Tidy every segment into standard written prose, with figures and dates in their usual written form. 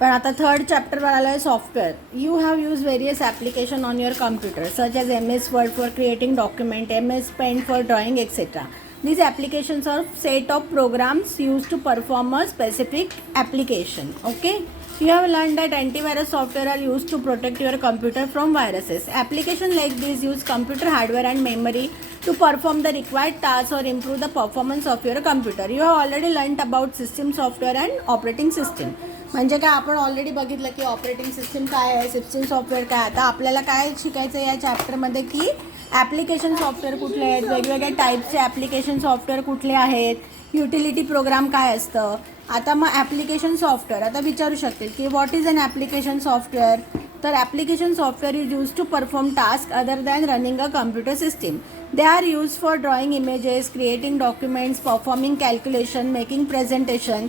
पण आता थर्ड चॅप्टरवर आलं आहे software. You have use various application on your computer such as MS Word for creating document, MS Paint for drawing etcetera. These applications are set of programs used to perform a specific application. Okay. You have learned that antivirus software are used to protect your computer from viruses. Applications like these use computer hardware and memory to perform the required tasks or improve the performance of your computer. You have already learned about system software and operating system. म्हणजे काय आपण already बघितलं की operating system काय आहे, system software काय. आता आपल्याला काय शिकायचं आहे या चॅप्टरमध्ये की ॲप्लिकेशन सॉफ्टवेअर कुठले आहेत, वेगवेगळ्या टाईपचे ॲप्लिकेशन सॉफ्टवेअर कुठले आहेत, युटिलिटी प्रोग्राम काय असतं. आता मग ॲप्लिकेशन सॉफ्टवेअर आता विचारू शकतील की what is an application software. तर application software is use to perform task other than running a computer system. They are use for drawing images, creating documents, performing calculation, making presentation.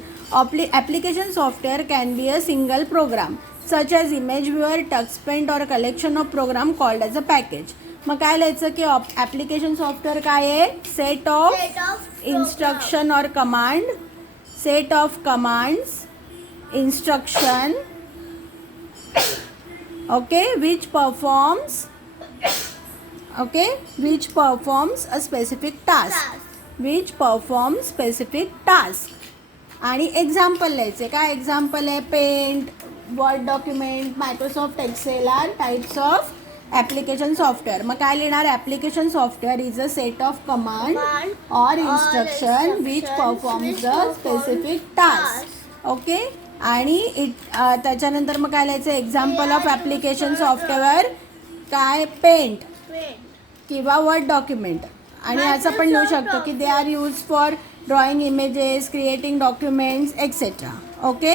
Application software can be a single program such as image viewer, TuxPaint or a collection of program called as a package. मग काय लिहायचं की application software काय आहे, set of instruction or command, set of commands, instruction, okay, which performs a specific task. आणि example लिहायचे. काय example आहे, paint, word document, Microsoft Excel are types of application software. मग काय लिहिणार, application software is a set of command or instruction which performs the specific task. Okay. आणि त्याच्यानंतर मग काय लिहायचं, एक्झाम्पल ऑफ ॲप्लिकेशन सॉफ्टवेअर काय, पेंट किंवा वर्ड डॉक्युमेंट. आणि असं पण लिहू शकतो की दे are use for drawing images, creating documents, etc. Okay.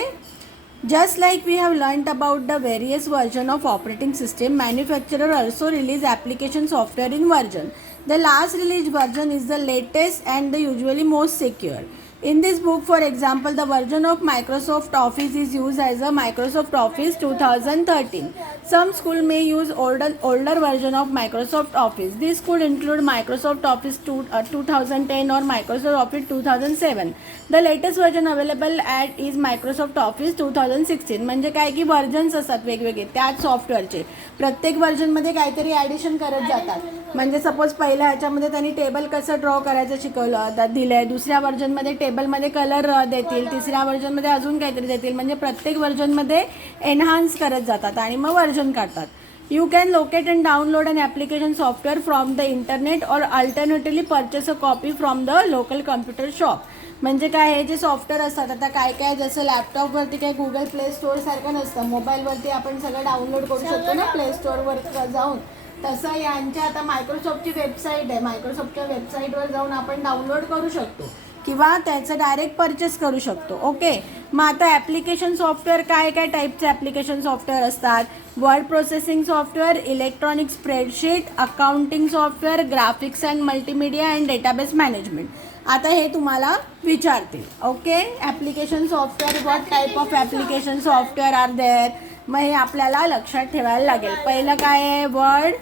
Just like we have learnt about the various version of operating system, manufacturer also release application software in version. The last released version is the latest and the usually most secure. In this book, for example, the version of Microsoft Office is used as a Microsoft Office 2013. Some school may use older version of Microsoft Office. This could include Microsoft Office 2010 or Microsoft Office 2007. The latest version available is Microsoft Office 2016. म्हणजे काय की versions असतात वेगवेगळे त्याच सॉफ्टवेअरचे. प्रत्येक व्हर्जनमध्ये काहीतरी ॲडिशन करत जातात. म्हणजे सपोज पहिल्या ह्याच्यामध्ये त्यांनी टेबल कसं ड्रॉ करायचं शिकवलं दिलं आहे, दुसऱ्या व्हर्जनमध्ये टेबलमध्ये कलर देतील, तिसऱ्या व्हर्जनमध्ये अजून काहीतरी देतील. म्हणजे प्रत्येक व्हर्जनमध्ये एनहान्स करत जातात आणि मग व्हर्जन काढतात. You can locate and download an application software from the internet or alternatively purchase a copy from the local computer shop. म्हणजे काय, हे जे सॉफ्टवेअर असतात आता काय काय, जसं लॅपटॉपवरती काय गुगल प्ले स्टोअरसारखं नसतं, मोबाईलवरती आपण सगळं डाउनलोड करू शकतो ना प्ले स्टोअरवर जाऊन. तसं यांच्या आता मायक्रोसॉफ्टची वेबसाईट आहे, मायक्रोसॉफ्टच्या वेबसाईटवर जाऊन आपण डाउनलोड करू शकतो किंवा त्याचं डायरेक्ट परचेस करू शकतो. ओके. मग आता ॲप्लिकेशन सॉफ्टवेअर काय काय टाईपचे ॲप्लिकेशन सॉफ्टवेअर असतात, word processing software, electronic spreadsheet, accounting software, graphics and multimedia and database management. आता हे तुम्हाला विचारतील. Okay. Application software, what type of application software are there. मग हे आपल्याला लक्षात ठेवायला लागेल. पहिलं काय आहे, वर्ड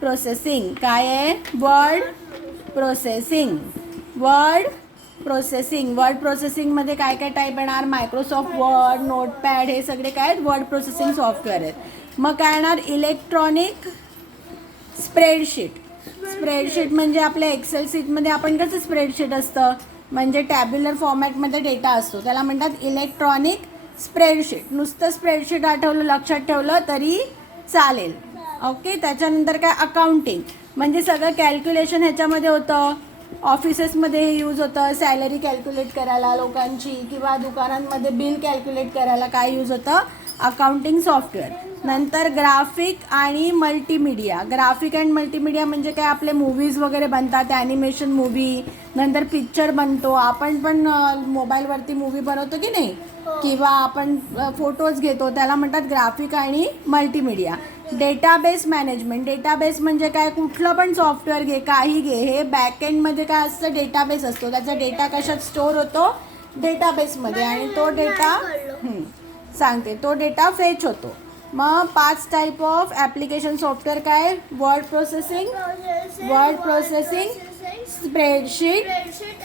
प्रोसेसिंग. काय आहे, वर्ड प्रोसेसिंग. वर्ड प्रोसेसिंगमध्ये काय काय टाईप येणार, मायक्रोसॉफ्ट वर्ड, नोटपॅड, हे सगळे काय आहेत, वर्ड प्रोसेसिंग सॉफ्टवेअर आहेत. मग काय येणार, इलेक्ट्रॉनिक स्प्रेडशीट. स्प्रेडशीट म्हणजे आपल्या एक्सेल सीटमध्ये आपण कसं स्प्रेडशीट असतं, म्हणजे टॅब्युलर फॉर्मॅटमध्ये डेटा असतो, त्याला म्हणतात इलेक्ट्रॉनिक स्प्रेडशीट. नुसतं स्प्रेडशीट आठवलं, लक्षात ठेवलं तरी चालेल. ओके. त्याच्यानंतर काय, अकाउंटिंग म्हणजे सगळं कॅल्क्युलेशन ह्याच्यामध्ये होतं. ऑफिसेसमध्ये हे यूज होतं, सॅलरी कॅल्क्युलेट करायला लोकांची, किंवा दुकानांमध्ये बिल कॅल्क्युलेट करायला काय यूज होतं, अकाउंटिंग सॉफ्टवेअर. नंतर ग्राफिक आणि मल्टीमीडिया. ग्राफिक अँड मल्टीमीडिया म्हणजे काय, आपले मूवीज वगैरे बनतात, ॲनिमेशन मूवी, नंतर पिक्चर बनतो. आपण पण मोबाईलवरती मूवी बनवतो की नाही, किंवा आपण फोटोज घेतो, त्याला म्हणतात ग्राफिक आणि मल्टीमीडिया. Database management. डेटाबेस म्हणजे काय, कुठलं पण सॉफ्टवेअर घे, काही घे, हे बॅकएंडमध्ये काय असतं, डेटाबेस असतो. त्याचा डेटा कशात स्टोअर होतो, डेटाबेसमध्ये, आणि तो डेटा सांगते, तो डेटा फेच होतो. मग 5 टाईप ऑफ ॲप्लिकेशन सॉफ्टवेअर काय, word processing,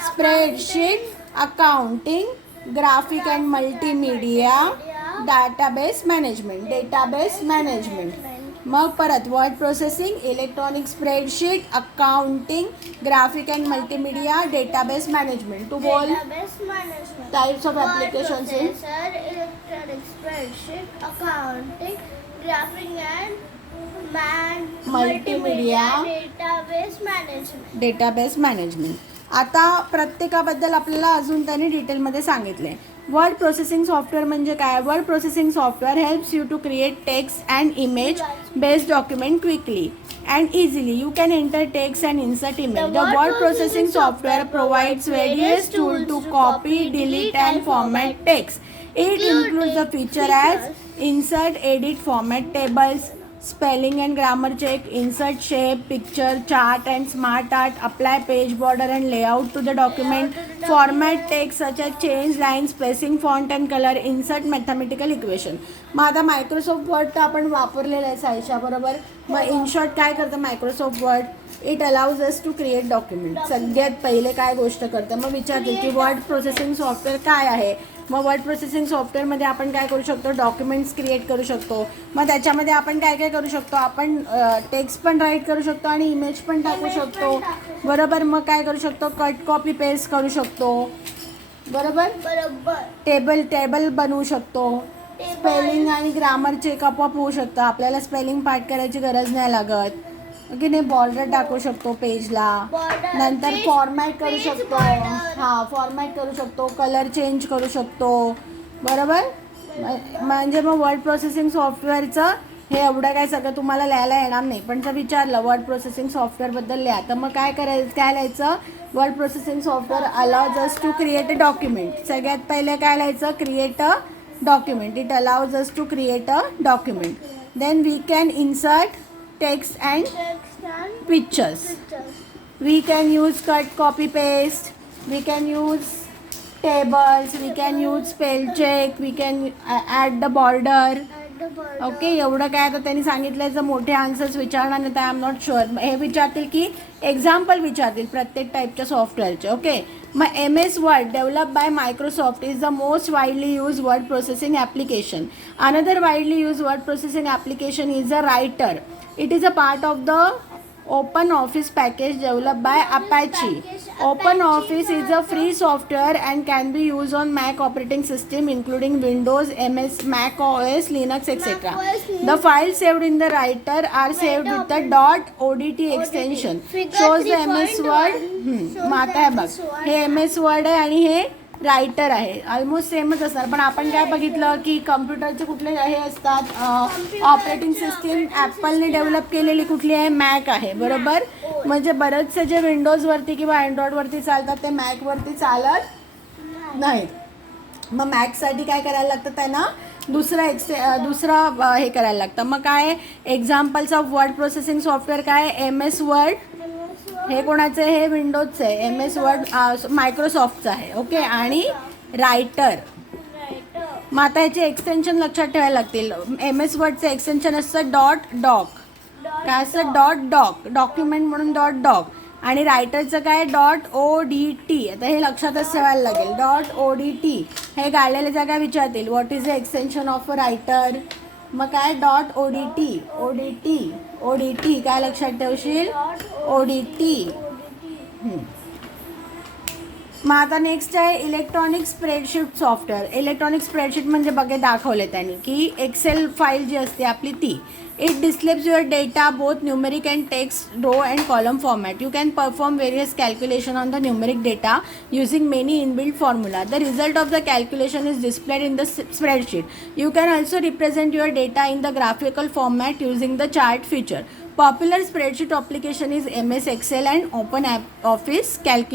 spreadsheet, accounting, graphic and multimedia, database management. मग परत word processing, electronic spreadsheet, accounting, graphic and multimedia, database management. तू बोल. Types of applications in electronic spreadsheet, accounting, graphic and multimedia, database management. आता प्रत्येकाबद्दल आपल्याला अजून त्यांनी डिटेलमध्ये सांगितले. वर्ड प्रोसेसिंग सॉफ्टवेअर म्हणजे काय? Word processing software helps you to create text and image based document quickly and easily. You can enter text and insert image. The word processing software provides various tools to copy, delete and format text. It includes the feature as insert, edit, format tables, spelling and grammar check, insert shape, picture, chart and smart art, apply page border and layout to the document, format text such as change lines, spacing, font and color, insert mathematical equation. मग आता Microsoft word तर आपण वापरलेलं आहे सायशा बरोबर. मग in short काय करतं Microsoft Word? It allows us to create document. सगळ्यात पहिले काय गोष्ट करतं? मग विचारते की वर्ड प्रोसेसिंग सॉफ्टवेअर काय आहे? मग वर्ड प्रोसेसिंग सॉफ्टवेअरमध्ये आपण काय करू शकतो? डॉक्युमेंट्स क्रिएट करू शकतो. मग त्याच्यामध्ये आपण काय काय करू शकतो? आपण टेक्स्ट पण राईट करू शकतो आणि इमेज पण टाकू शकतो बरोबर. मग काय करू शकतो? कट कॉपी पेस्ट करू शकतो बरोबर. टेबल बनवू शकतो. स्पेलिंग आणि ग्रामर चेक आपोआप होऊ शकतं. आपल्याला स्पेलिंग पाठ करायची गरज नाही लागत की नाही. बॉर्डर टाकू शकतो पेजला. नंतर फॉर्मॅट करू शकतो. फॉर्मॅट करू शकतो. कलर चेंज करू शकतो बरोबर. म्हणजे मग वर्ड प्रोसेसिंग सॉफ्टवेअरचं हे एवढं काय सगळं तुम्हाला लिहायला येणार नाही. पण जर विचारलं वर्ड प्रोसेसिंग सॉफ्टवेअरबद्दल लिहा तर मग काय लिहायचं? Word processing software allows us to create a document. सगळ्यात पहिले काय लिहायचं? Create a document. It allows us to create a document. Then we can insert text and pictures. We can use cut, copy, paste. We can use tables. We can use spell check. We can add the border. Okay. एवढं काय आता त्यांनी सांगितलं. जर मोठे answers विचारणार नाही तर आय एम नॉट शुअर. हे विचारतील की एक्झाम्पल विचारतील प्रत्येक टाईपच्या सॉफ्टवेअरचे. ओके. मग MS word develop by Microsoft is the most widely use word processing application. Another widely use word processing application is a writer. It is a part of the Open Office package developed by Apache. Open Office is a free software and can be used on Mac operating system including Windows, MS, Mac OS, Linux, etc. The files saved in the writer are saved with the .odt extension. Shows the MS Word. मग आता हे बघ, हे MS Word आहे आणि हे writer आहे. Almost सेमच असणार. पण आपण काय बघितलं की कम्प्युटरचे कुठले हे असतात ऑपरेटिंग सिस्टीम ॲपलने डेव्हलप केलेली कुठली आहे? मॅक आहे बरोबर. म्हणजे बरेचसे जे विंडोजवरती किंवा अँड्रॉइडवरती चालतात ते मॅकवरती चालत नाहीत. मग मॅकसाठी काय करायला लागतं? त्यांना दुसरं हे करायला लागतं. मग काय examples of word processing software काय? MS word. हे कोणाचं आहे? हे विंडोजचं आहे. MS वर्ड मायक्रोसॉफ्टचं आहे. ओके. आणि रायटर. मग आता ह्याचे एक्सटेन्शन लक्षात ठेवायला लागतील. MS वर्डचं एक्सटेन्शन असतं .doc. काय असतं? .doc. डॉक्युमेंट म्हणून .doc. आणि रायटरचं काय? .odt. आता हे लक्षातच ठेवायला लागेल. .odt. हे गाळलेल्या जागा विचारतील. What is the extension of a writer? मग काय? ओडीटी काय लक्षात ठेवशील? ओडीटी. मग आता नेक्स्ट आहे electronic spreadsheet software. Electronic spreadsheet म्हणजे बघे दाखवले त्यांनी की एक्सेल फाईल जी असते आपली ती. It displays your data both numeric and text row and column format. You can perform various calculation on the numeric data using many inbuilt formula. The result of the calculation is displayed in the spreadsheet. You can also represent your data in the graphical format using the chart feature. Popular spreadsheet application is MS Excel and Open Office Calc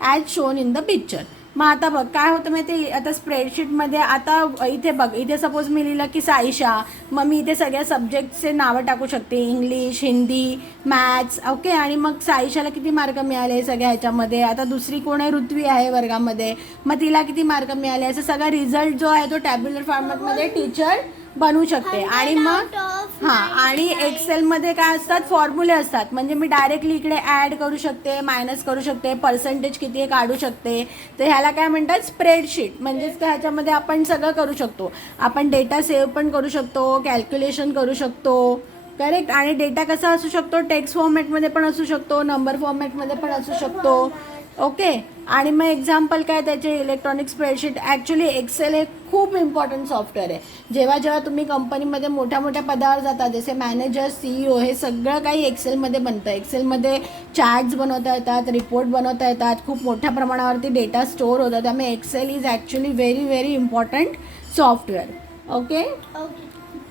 as shown in the picture. मग आता बघ काय होतं माहिती? आता स्प्रेडशीटमध्ये आता इथे बघ, इथे सपोज मी लिहिलं की साईशा. मग मी इथे सगळ्या सब्जेक्टचे नावं टाकू शकते. English, Hindi, maths. ओके. आणि मग साईशाला किती मार्क मिळाले सगळ्या ह्याच्यामध्ये? आता दुसरी कोण आहे? ऋत्वी आहे वर्गामध्ये. मग तिला किती मार्क मिळाले? असं सगळा रिझल्ट जो आहे तो टॅब्युलर फॉर्मॅटमध्ये टीचर बनवू शकते. आणि मग आणि एक्सेलमध्ये काय असतात, फॉर्म्युले असतात. म्हणजे मी डायरेक्टली इकडे ॲड करू शकते, मायनस करू शकते, पर्सेंटेज किती आहे काढू शकते. तर ह्याला काय म्हणतात, स्प्रेडशीट. म्हणजेच ह्याच्यामध्ये आपण सगळं करू शकतो. आपण डेटा सेव्ह पण करू शकतो, कॅल्क्युलेशन करू शकतो. करेक्ट. आणि डेटा कसा असू शकतो, टेक्स्ट फॉर्मॅटमध्ये पण असू शकतो, नंबर फॉर्मॅटमध्ये पण असू शकतो. ओके. आणि मग एक्झाम्पल काय त्याचे, इलेक्ट्रॉनिक स्प्रेडशीट. ॲक्च्युली एक्सेल हे खूप इम्पॉर्टंट सॉफ्टवेअर आहे. जेव्हा तुम्ही कंपनीमध्ये मोठ्या मोठ्या पदावर जाता, जसे मॅनेजर, CEO, हे सगळं काही एक्सेलमध्ये बनतं. एक्सेलमध्ये चॅट्स बनवता येतात, रिपोर्ट बनवता येतात, खूप मोठ्या प्रमाणावरती डेटा स्टोअर होता. त्यामुळे Excel is actually very very important software. Okay.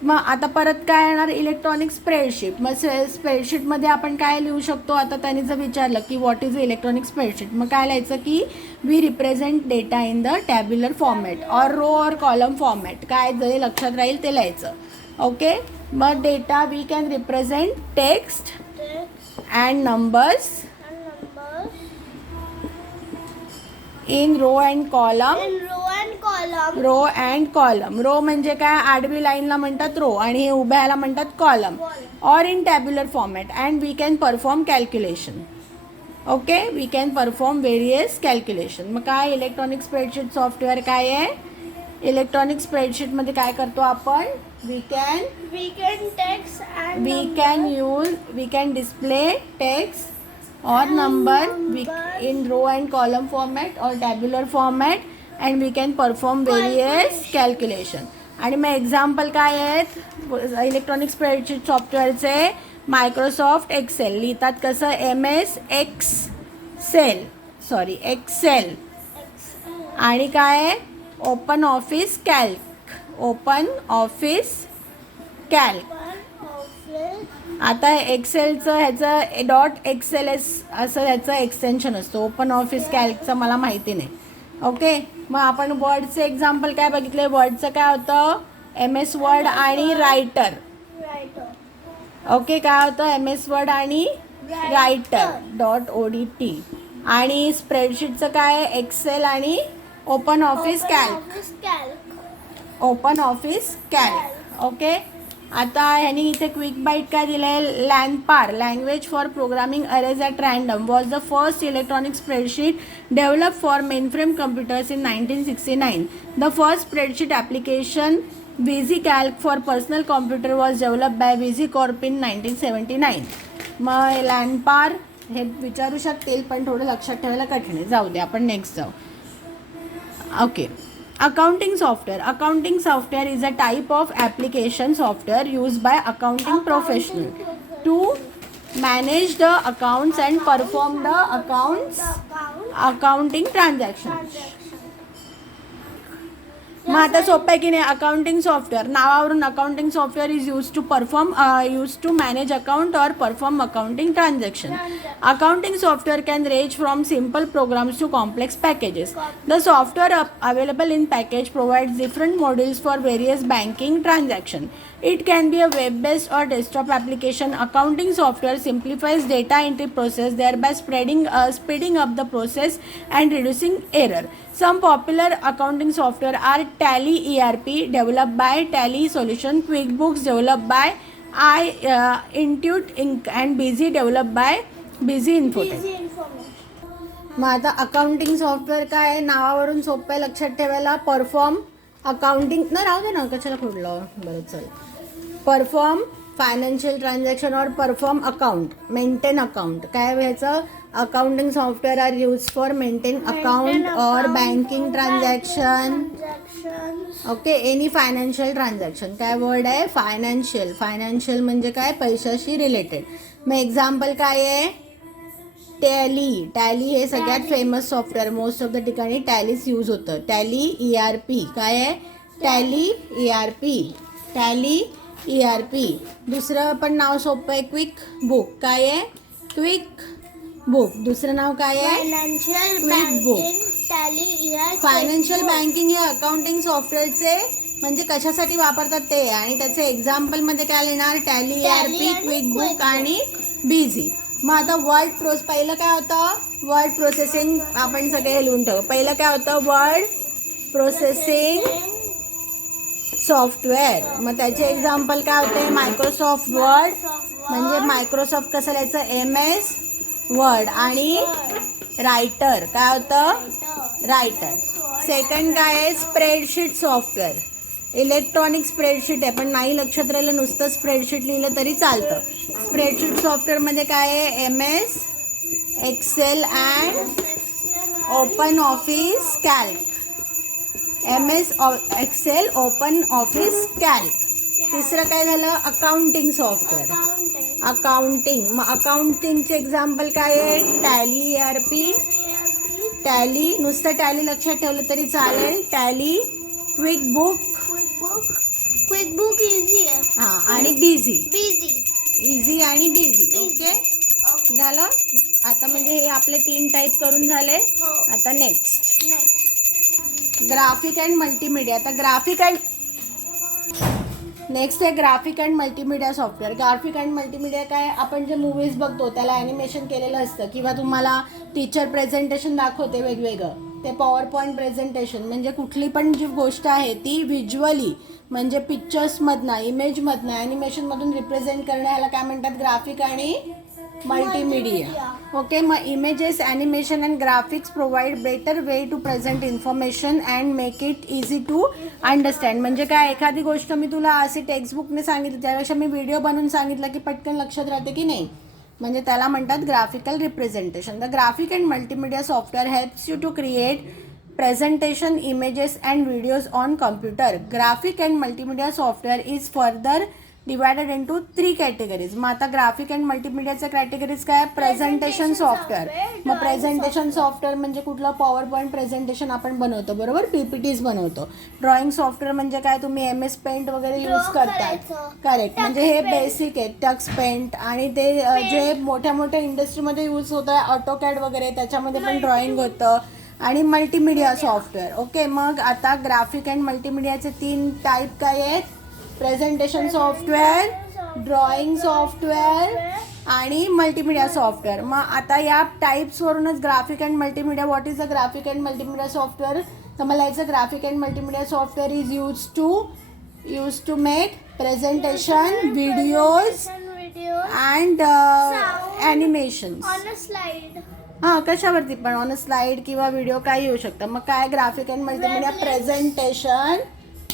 मग आता परत काय येणार, इलेक्ट्रॉनिक स्प्रेडशीट. मग स्प्रेडशीटमध्ये आपण काय लिहू शकतो. आता त्यांनी जर विचारलं की व्हॉट इज इलेक्ट्रॉनिक स्प्रेडशीट, मग काय लिहायचं की we represent data in the tabular format or row or column format. काय जे लक्षात राहील ते लिहायचं. ओके. मग data we can represent text and numbers in row and column. Row and column. Row म्हणजे काय, आडवी लाईनला म्हणतात रो, आणि हे उभ्याला म्हणतात column. Or in tabular format. And we can perform calculation. Okay. We can perform various calculation. मग काय इलेक्ट्रॉनिक स्प्रेडशीट सॉफ्टवेअर काय आहे. इलेक्ट्रॉनिक स्प्रेडशीटमध्ये काय करतो आपण, we can display text or number in row and column format or tabular format, and we can perform various calculation. आणि मग एक्झाम्पल काय आहेत इलेक्ट्रॉनिक स्प्रेडशीट सॉफ्टवेअरचे. मायक्रोसॉफ्ट एक्सेल लिहितात कसं, एक्सेल. आणि काय, ओपन ऑफिस कॅल्क. आता एक्सेलचं ह्याचं .xls असं ह्याचं एक्सटेन्शन असतं. ओपन ऑफिस कॅल्कचं मला माहिती नाही. ओके. मग आपण वर्डचे एक्झाम्पल काय बघितले. वर्डचं काय होतं, MS वर्ड आणि रायटर. ओके. काय होतं, MS वर्ड आणि रायटर .odt. आणि स्प्रेडशीटचं काय, एक्सेल आणि ओपन ऑफिस कॅल्क. ओके. आता ह्यानी इथे क्विक बाईट काय दिलं आहे, LANPAR language for programming arrays at random was the first electronic spreadsheet develop for mainframe computers in 1969. The first spreadsheet application VisiCalc for personal computer was develop by VisiCorp in 1979. मग लॅनपार हे विचारू शकतील, पण थोडं लक्षात ठेवायला कठीण आहे. जाऊ दे, आपण नेक्स्ट जाऊ. Okay. Accounting software. Accounting software is a type of application software used by accounting professional to manage the accounts and perform the accounting transactions. मग आता सोपं आहे की नाही. अकाउंटिंग सॉफ्टवेअर नावावरून accounting software is use to manage account or perform accounting transaction. Accounting software can range from simple programs to complex packages. The software available in package provides different modules for various banking transaction. It can be a web-based or desktop application. Accounting software simplifies data entry process, thereby speeding up the process and reducing error. Some popular accounting software are Tally ERP, developed by Tally Solution, QuickBooks, developed by Intuit Inc., and Busy, developed by Busy Infotech. मग आता accounting software काय आहे, नावावरून सोपं आहे लक्षात ठेवायला. Perform accounting ना, राहू दे ना, कशाला खोडलं, बरं चल. Perform financial transaction or perform account, maintain account. काय व्हायचं, accounting software are use for maintain account or banking transaction. Okay. Any financial transaction. काय वर्ड आहे, फायनान्शियल म्हणजे काय, पैशाशी रिलेटेड. मग एक्झाम्पल काय आहे, टॅली हे सगळ्यात famous software. Most of the ठिकाणी टॅलीच यूज होतं. टॅली ERP काय आहे, टॅली ERP. दुसरं पण नाव सोपं आहे, क्विक बुक. काय आहे, क्विक बुक. दुसरं नाव काय आहे, क्विक बुक. फायनान्शियल बँकिंग हे अकाउंटिंग सॉफ्टवेअरचे म्हणजे कशासाठी वापरतात ते, आणि त्याचे एक्झाम्पलमध्ये काय लिहिणार, टॅली ERP, क्विक बुक आणि बिझी. मग आता पहिलं काय होतं, वर्ड प्रोसेसिंग. आपण सगळे लिहून ठेवू. पहिलं काय होतं, वर्ड प्रोसेसिंग सॉफ्टवेअर. मग त्याचे एक्झाम्पल काय होते? मायक्रोसॉफ्ट वर्ड, म्हणजे मायक्रोसॉफ्ट कसं लिहायचं? MS word. आणि रायटर काय होतं? रायटर. सेकंड काय आहे? Spreadsheet software. इलेक्ट्रॉनिक स्प्रेडशीट आहे, पण नाही लक्षात राहिलं नुसतं स्प्रेडशीट लिहिलं तरी चालतं. स्प्रेडशीट सॉफ्टवेअरमध्ये काय आहे? MS Excel and open office calc. MS Excel open office calc. तिसरं काय झालं? Accounting software. अकाउंटिंग. मग अकाउंटिंगचे एक्झाम्पल काय आहे? टॅली ERP. टॅली, नुसतं टॅली लक्षात ठेवलं तरी चालेल. Tally, Quick Book. Quick Book easy आहे. हां, आणि बिझी. इझी आणि बिझी. Okay, okay. झालं. आता म्हणजे हे आपले 3 टाईप करून झाले. हो. आता नेक्स्ट ग्राफिक अँड मल्टीमीडिया. आता ग्राफिक अँड नेक्स्ट आहे graphic and multimedia software. Graphic and multimedia काय? आपण जे मूवीज बघतो त्याला ॲनिमेशन केलेलं असतं, किंवा तुम्हाला टीचर प्रेझेंटेशन दाखवते वेगवेगळं, ते पॉवर पॉईंट प्रेझेंटेशन. म्हणजे कुठली पण जी गोष्ट आहे ती व्हिज्युअली, म्हणजे पिक्चर्समधनं, इमेजमधनं, ॲनिमेशनमधून रिप्रेझेंट करणं, ह्याला काय म्हणतात? ग्राफिक आणि मल्टीमीडिया. ओके. मग images, animation and graphics provide better way to present information and make it easy to understand. म्हणजे काय? एखादी गोष्ट मी तुला अशी टेक्स्टबुकने सांगितली, त्यापेक्षा मी व्हिडिओ बनवून सांगितलं की पटकन लक्षात राहते की नाही, म्हणजे त्याला म्हणतात graphical representation. The graphic and multimedia software helps you to create presentation, images and videos on computer. Graphic and multimedia software is further divided into 3 categories. मग आता ग्राफिक अँड मल्टीमीडियाच्या कॅटेगरीज काय? Presentation software. मग presentation software म्हणजे कुठलं? Power point presentation आपण बनवतो, बरोबर, PPTs बनवतो. ड्रॉइंग सॉफ्टवेअर म्हणजे काय? तुम्ही MS पेंट वगैरे यूज करतात. करेक्ट. म्हणजे हे बेसिक आहे. Tux paint. आणि ते जे मोठ्या मोठ्या इंडस्ट्रीमध्ये यूज होतं ऑटोकॅड वगैरे, त्याच्यामध्ये पण ड्रॉइंग होतं. आणि मल्टीमीडिया सॉफ्टवेअर. ओके. मग आता ग्राफिक अँड मल्टीमीडियाचे 3 टाईप काय आहेत? प्रेझेंटेशन सॉफ्टवेअर, ड्रॉइंग सॉफ्टवेअर आणि मल्टीमीडिया सॉफ्टवेअर. मग आता या टाईप्सवरूनच graphic and multimedia. What is a graphic and multimedia software? तर मला याचं graphic and multimedia software is use to make presentation, videos and animations. हां, कशावरती पण, ऑन अ स्लाईड किंवा व्हिडिओ काय येऊ शकतं. मग काय? Graphic and multimedia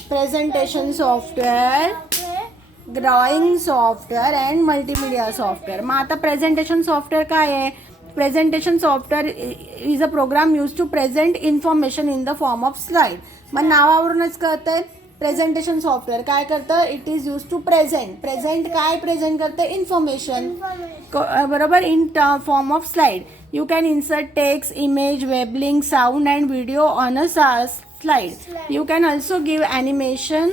presentation software, drawing software and multimedia software. मग आता प्रेझेंटेशन सॉफ्टवेअर काय आहे? Presentation software is a program use to present information in the form of slide. मग नावावरूनच कळतंय प्रेझेंटेशन सॉफ्टवेअर काय करतं? It is use to present काय प्रेझेंट करतं? इन्फॉर्मेशन, बरोबर, in form of slide. You can insert text, image, web link, sound and video on a slide. You can also give animation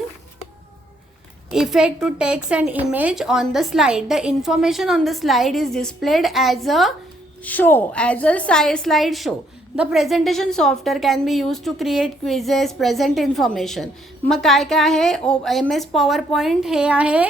effect to text and image on the slide. The information on the slide is displayed as a slide show. The presentation software can be used to create quizzes, present information. मग काय काय आहे? MS PowerPoint हे आहे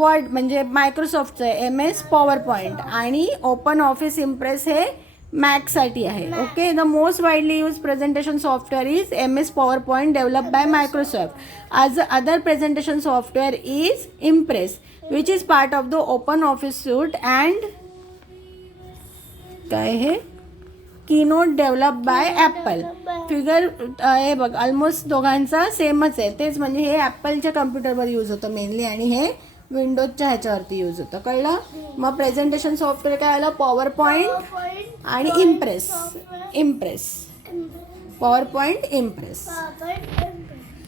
word, म्हणजे मायक्रोसॉफ्टचं आहे MS PowerPoint. आणि open office impress हे मॅकसाठी आहे. Okay. The most widely use presentation software is MS PowerPoint develop by Microsoft. आज other presentation software is impress which is part of the open office suite and काय हे keynote develop by Apple. Figure हे बघ, almost दोघांचा सेमच आहे. तेच म्हणजे हे ॲपलच्या कम्प्युटरवर यूज होतं मेनली, आणि हे विंडोजच्या ह्याच्यावरती यूज होतं. कळलं? मग प्रेझेंटेशन सॉफ्टवेअर काय आलं? पॉवर पॉईंट आणि इम्प्रेस. PowerPoint, Impress.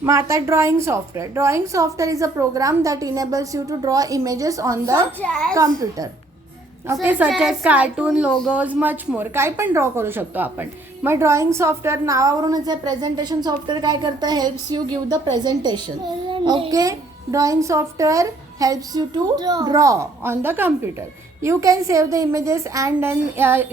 मग आता drawing software is a program that enables you to draw images on the computer. Okay. Such as cartoon, logos, much more. काय पण ड्रॉ करू शकतो आपण. मग ड्रॉइंग सॉफ्टवेअर नावावरूनच आहे. प्रेझेंटेशन सॉफ्टवेअर काय करतं? Helps you give the presentation. Okay. Drawing software helps you to draw on the computer. You can save the images and then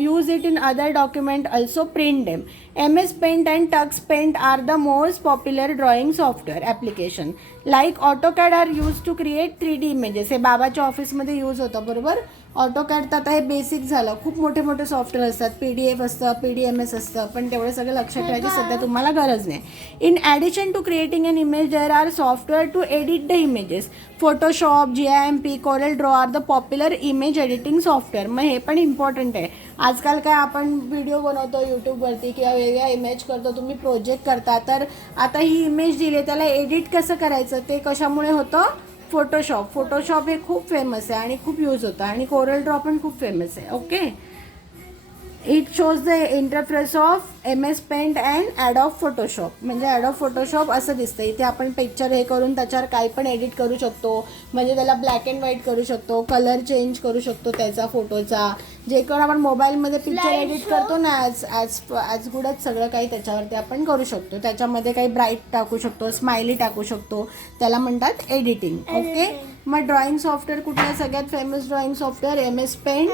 use it in other document, also print them. MS Paint and Tux Paint are the most popular drawing software application. Like AutoCAD are used to create 3D images. हे बाबाच्या ऑफिसमध्ये use होतं, बरोबर. AutoCAD तर आता हे basic झालं. खूप मोठे मोठे सॉफ्टवेअर असतात, PDF असतं, PDMS असतं, पण तेवढं सगळं लक्षात ठेवायची सध्या तुम्हाला गरज नाही. In addition to creating an image there are software to edit the images. Photoshop, GIMP, CorelDRAW are the popular image editing software. मग हे पण इम्पॉर्टंट आहे. आजकाल काय आपण व्हिडिओ बनवतो यूट्यूबवरती किंवा वेगळ्या इमेज करतो, तुम्ही प्रोजेक्ट करता, तर आता ही इमेज दिली त्याला एडिट कसं करायचं ते कशामुळे होतं? फोटोशॉप हे खूप फेमस आहे आणि खूप यूज होतं. आणि कोरल ड्रॉ पण खूप फेमस आहे. Okay, it shows the interface of MS paint and Adobe Photoshop. म्हणजे ॲडोब फोटोशॉप असं दिसतं. इथे आपण पिक्चर हे करून त्याच्यावर काही पण एडिट करू शकतो. म्हणजे त्याला ब्लॅक अँड व्हाईट करू शकतो, कलर चेंज करू शकतो त्याचा फोटोचा. जे करून आपण मोबाईलमध्ये पिक्चर एडिट करतो ना, ॲज गुडच सगळं काही त्याच्यावरती आपण करू शकतो. त्याच्यामध्ये काही ब्राईट टाकू शकतो, स्माइली टाकू शकतो, त्याला म्हणतात एडिटिंग. ओके, मग ड्रॉइंग सॉफ्टवेअर कुठलं सगळ्यात famous drawing software? MS paint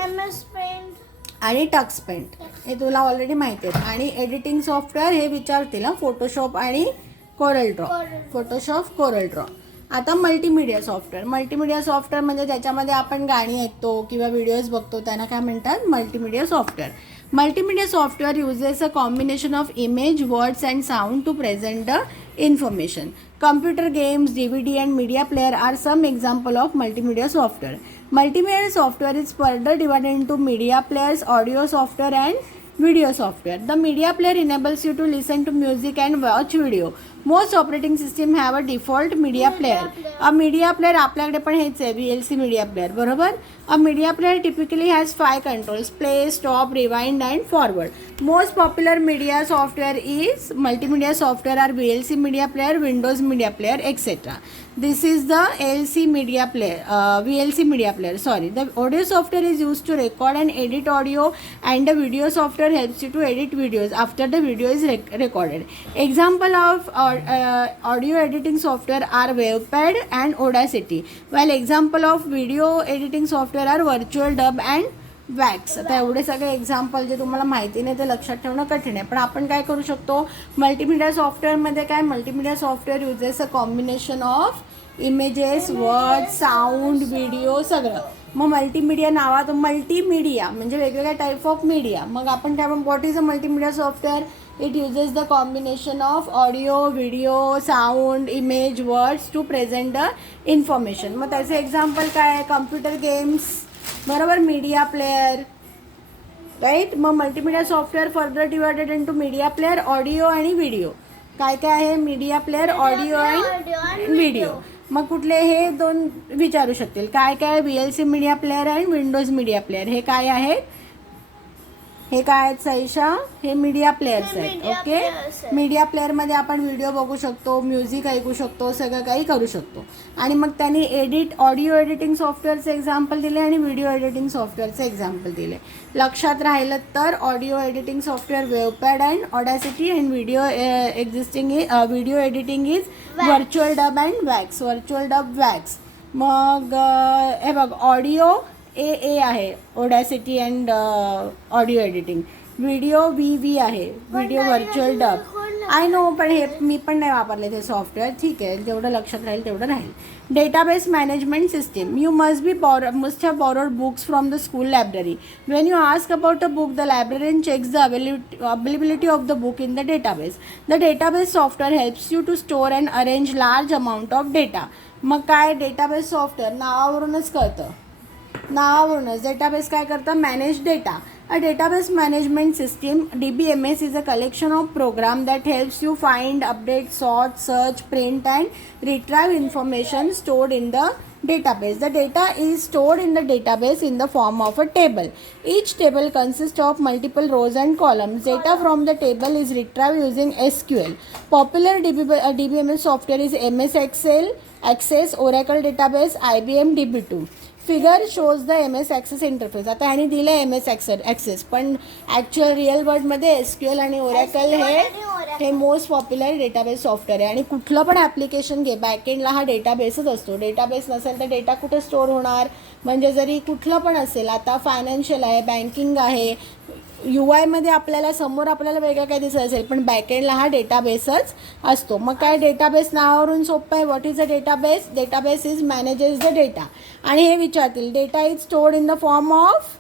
आणि टक्स पेंट, हे तुला ऑलरेडी माहिती आहेत. आणि एडिटिंग सॉफ्टवेअर हे विचारतील फोटोशॉप आणि कोरल ड्रॉ. आता मल्टीमीडिया सॉफ्टवेअर म्हणजे ज्याच्यामध्ये आपण गाणी ऐकतो किंवा व्हिडिओज बघतो त्यांना काय म्हणतात? Multimedia software. Multimedia software uses a combination of image, words and sound to present the information. Computer games, DVD and media player are some example of multimedia software. Multimedia software is further divided into media players, audio software and video software. The media player enables you to listen to music and watch video. Most operating system have a default media player. A media player आपल्याकडे पण हेच आहे, VLC media player, बरोबर. A media player typically has 5 controls: play, stop, rewind and forward. Most popular media software is multimedia software are VLC media player, Windows media player, etc. This is the VLC media player. Sorry, the audio software is used to record and edit audio, and the video software helps you to edit videos after the video is recorded. Example of audio editing software are WavePad and Audacity, while example of video editing software are Virtual Dub and wax. आता एवढे सगळे example जे तुम्हाला माहिती नाही ते लक्षात ठेवणं कठीण आहे, पण आपण काय करू शकतो? मल्टीमीडिया सॉफ्टवेअरमध्ये काय? Multimedia software uses a combination of images, word, sound, video सगळं. मग मल्टीमीडिया नावात मल्टीमीडिया म्हणजे वेगवेगळ्या टाईप ऑफ मीडिया. मग आपण काय म्हणतो? What is a multimedia software? It uses the combination of audio, video, sound, image, words to present the information. मग त्याचे एक्झाम्पल काय आहे? कम्प्युटर गेम्स, बरोबर, मीडिया प्लेयर, राईट. मग multimedia software further divided into media player, audio आणि video. काय काय आहे? मीडिया प्लेयर, ऑडिओ आणि व्हिडिओ. मग कुठले? हे दोन विचारू शकतील. काय काय? VLC मीडिया प्लेयर आणि विंडोज मीडिया प्लेयर. हे काय आहे? हे काय आहेत सईशा? हे मीडिया प्लेयर्स आहेत. ओके, मीडिया प्लेअरमध्ये आपण व्हिडिओ बघू शकतो, म्युझिक ऐकू शकतो, सगळं काही करू शकतो. आणि मग त्यांनी ऑडिओ एडिटिंग सॉफ्टवेअरचे एक्झाम्पल दिले आणि व्हिडिओ एडिटिंग सॉफ्टवेअरचे एक्झाम्पल दिले. लक्षात राहिलं तर audio editing software WavePad and Audacity, and video editing is virtual dub and wax. मग हे बघ, ऑडिओ AA आहे, Audacity and audio editing. Video VV आहे, video virtual dub. I know, पण हे मी पण नाही वापरले ते सॉफ्टवेअर. ठीक आहे, जेवढं लक्षात राहील तेवढं राहील. Database management system. You must have borrowed books from the school library. When you ask about a book, the librarian checks the availability of the book in the database. The database software helps you to store and arrange large amount of data. मग काय? Database software नावावरूनच कळतं. Database काय करतं? Manage data. A database management system, DBMS, is a collection of programs that helps you find, update, sort, search, print and retrieve information stored in the database. The data is stored in the database in the form of a table. Each table consists of multiple rows and columns. Data from the table is retrieved using SQL. Popular DBMS software is MS Excel, Access, Oracle Database, IBM DB2. Figure shows the MS Access interface. आता ह्याने दिलं आहे MS Access, पण actual real वर्ल्डमध्ये SQL आणि oracle हे most popular database software आहे. आणि कुठलं पण ॲप्लिकेशन घे, बॅकएंडला हा डेटाबेसच असतो. डेटाबेस नसेल तर डेटा कुठे स्टोअर होणार? म्हणजे जरी कुठलं पण असेल, आता फायनान्शियल आहे, बँकिंग आहे, UI मध्ये आपल्याला समोर आपल्याला वेगळं काय दिसत असेल, पण बॅकएंडला हा डेटाबेसच असतो. मग काय डेटाबेस नावावरून सोपं आहे. What is a database? Database is manages the data. आणि हे विचारतील data is stored in the form of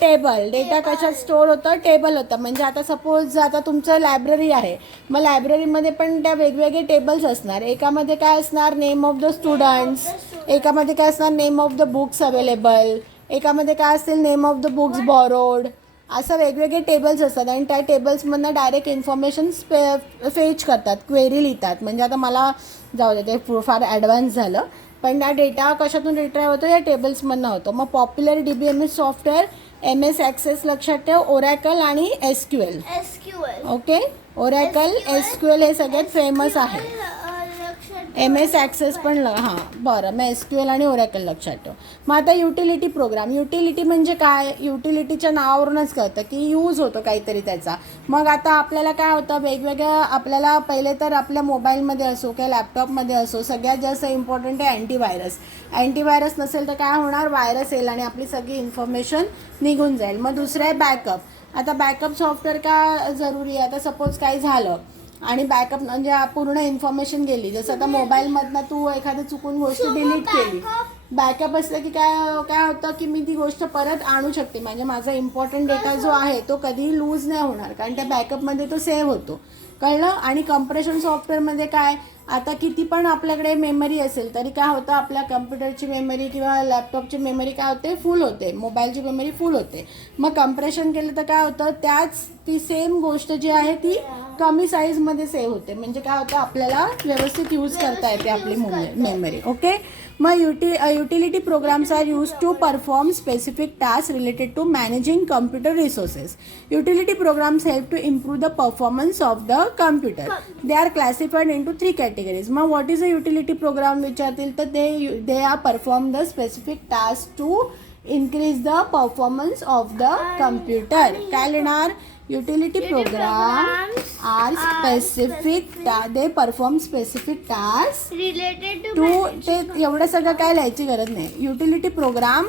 table. Data कशात स्टोअर होतं? टेबल होतं. म्हणजे आता सपोज आता तुमचं लायब्ररी आहे, मग लायब्ररीमध्ये पण त्या वेगवेगळे टेबल्स असणार. एकामध्ये काय असणार? Name of the students. एकामध्ये काय असणार? Name of the books available. एकामध्ये काय असतील? Name of the books borrowed. असं वेगवेगळे टेबल्स असतात आणि त्या टेबल्समधनं डायरेक्ट इन्फॉर्मेशन फेच करतात, क्वेरी लिहितात. म्हणजे आता मला जाऊ दे, ते फार ॲडव्हान्स झालं, पण हा डेटा कशातून रिट्राईव्ह होतो? या टेबल्समधनं होतो. मग popular DBMS software MS access लक्षात ठेव, ओरॅकल आणि SQL. SQL. Okay, oracle SQL हे सगळ्यात फेमस आहे. MS ॲक्सेस पण हां बरं, मग SQL आणि ओरॅकल लक्षात ठेव. मग आता युटिलिटी प्रोग्राम. युटिलिटी म्हणजे काय? युटिलिटीच्या नावावरूनच कळतं की यूज होतो काहीतरी त्याचा. मग आता आपल्याला काय होतं, वेगवेगळ्या आपल्याला पहिले तर आपल्या मोबाईलमध्ये असो किंवा लॅपटॉपमध्ये असो, सगळ्यात जास्त इम्पॉर्टंट आहे अँटीव्हायरस. अँटीव्हायरस नसेल तर काय होणार? व्हायरस येईल आणि आपली सगळी इन्फॉर्मेशन निघून जाईल. मग दुसरं आहे बॅकअप. आता बॅकअप सॉफ्टवेअर का जरुरी आहे? आता सपोज काही झालं आणि बॅकअप म्हणजे पूर्ण इन्फॉर्मेशन गेली, जसं आता मोबाईलमधनं तू एखादी चुकून गोष्ट डिलीट केली, बॅकअप असलं की काय काय होतं की मी ती गोष्ट परत आणू शकते. म्हणजे माझा इम्पॉर्टंट डेटा जो आहे तो कधीही लूज नाही होणार, कारण त्या बॅकअपमध्ये तो सेव्ह होतो. कळलं? आणि कम्प्रेशन सॉफ्टवेअरमध्ये काय, आता किती पण आपल्याकडे मेमरी असेल तरी काय होतं, आपल्या कम्प्युटरची मेमरी किंवा लॅपटॉपची मेमरी काय होते? फुल होते. मोबाईलची मेमरी फुल होते. मग कम्प्रेशन केलं तर काय होतं? ती सेम गोष्ट जी आहे ती कमी साईजमध्ये सेव्ह होते. म्हणजे काय होतं, आपल्याला व्यवस्थित यूज करता येते आपली मेमरी. ओके. मग utility programs are use to perform specific task related to managing computer resources. Utility programs help to improve the performance of the computer. They are classified into 3 categories. मग what is a utility program विचारतील तर they are perform the specific task to increase the performance of the computer. काय लिहिणार? Utility programs are specific they perform specific task Related to to. ते एवढं सगळं काय लिहायची गरज नाही. Utility program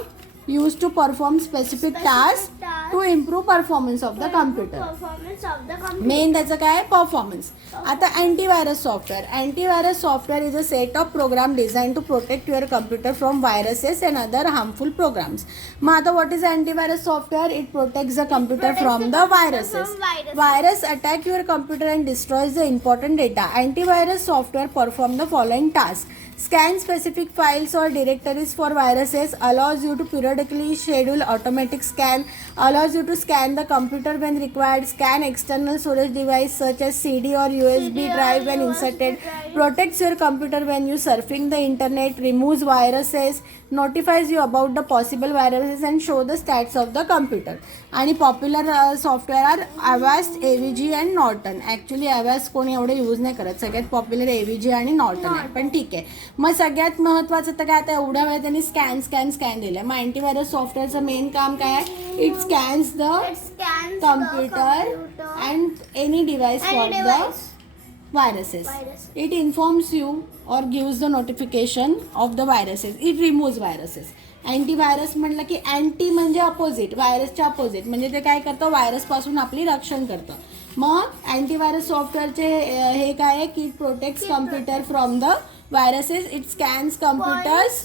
use to perform specific task to improve performance of the computer. performance of the computer. Main त्याचं काय? परफॉर्मन्स. आता antivirus software. Antivirus software is a set of program design to protect your computer from viruses and other harmful programs. मग आता what is antivirus software? It protects the computer from the viruses. Virus attack your computer and destroys the important data. Antivirus software perform the following tasks. Scan specific files or directories for viruses, allows you to periodically schedule automatic scan, allows you to scan the computer when required, scan external storage device such as CD or USB drive when inserted, protects your computer when you surfing the internet, removes viruses, notifies you about the possible viruses and show the stats of the computer. आणि popular software are Avast, AVG and Norton. Actually Avast कोणी एवढे use नाही करत, सगळ्यात popular AVG आणि Norton आहे, पण ठीक आहे. मग सगळ्यात महत्त्वाचं तर काय, आता एवढ्या वेळ त्यांनी स्कॅन दिलं. मग अँटीव्हायरस सॉफ्टवेअरचं मेन काम काय आहे? It scans the computer and any device for the viruses. It informs you or gives the notification of the viruses. It removes viruses. Antivirus म्हटलं की अँटी म्हणजे अपोजिट, व्हायरसच्या अपोजिट, म्हणजे ते काय करतं? व्हायरसपासून आपली रक्षण करतं. मग अँटीव्हायरस सॉफ्टवेअरचे हे काय आहे की it protects computer from the viruses, it scans computers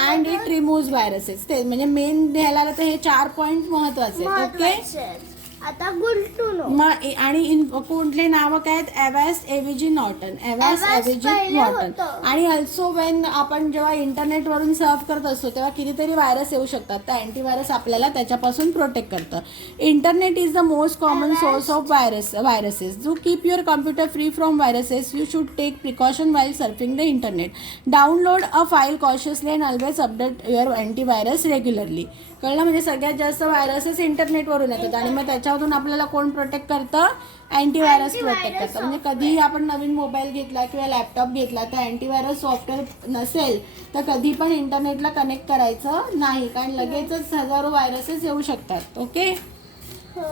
and it removes viruses. ते म्हणजे मेन द्यायला तर हे 4 पॉईंट महत्त्वाचे आहेत. ओके. आता गुलटूनो मग आणि कुठले नावं काय आहेत? Avast, AVG, Norton. Avast, AVG, Norton. आणि ऑल्सो वेन आपण जेव्हा इंटरनेटवरून सर्फ करत असतो तेव्हा कितीतरी व्हायरस येऊ शकतात, तर अँटीव्हायरस आपल्याला त्याच्यापासून प्रोटेक्ट करतं. Internet is the most common source of viruses. To keep your computer free from viruses you should take precaution while surfing the internet. Download a file cautiously and always update your antivirus regularly. कळलं? म्हणजे सगळ्यात जास्त viruses इंटरनेटवरून येतात आणि मग त्याच्यावरून आपल्याला कोण प्रोटेक्ट करतं? अँटीव्हायरस प्रोटेक्ट करतं. म्हणजे कधीही आपण नवीन मोबाईल घेतला किंवा लॅपटॉप घेतला तर अँटीव्हायरस सॉफ्टवेअर नसेल तर कधी पण इंटरनेटला कनेक्ट करायचं नाही, कारण लगेचच हजारो व्हायरसेस येऊ शकतात. Okay.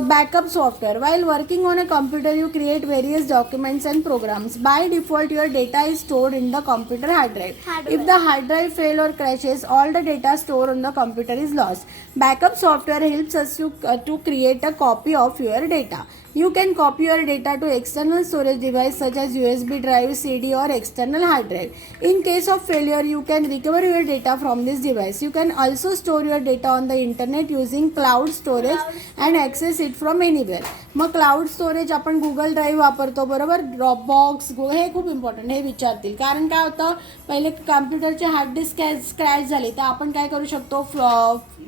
Backup software. While working on a computer, you create various documents and programs. By default, your data is stored in the computer hard drive. If the hard drive fails or crashes, all the data stored on the computer is lost. Backup software helps us to create a copy of your data. You can copy your data to external storage device such as USB drive, CD or external hard drive. In case of failure, you can recover your data from this device. You can also store your data on the internet using cloud storage and access it from anywhere. मग cloud storage आपण Google drive वापरतो बरोबर, Dropbox हे खूप important, हे विचारतील. कारण काय होतं, पहिले कम्प्युटरचे हार्ड डिस्क स्क्रॅच झाली तर आपण काय करू शकतो,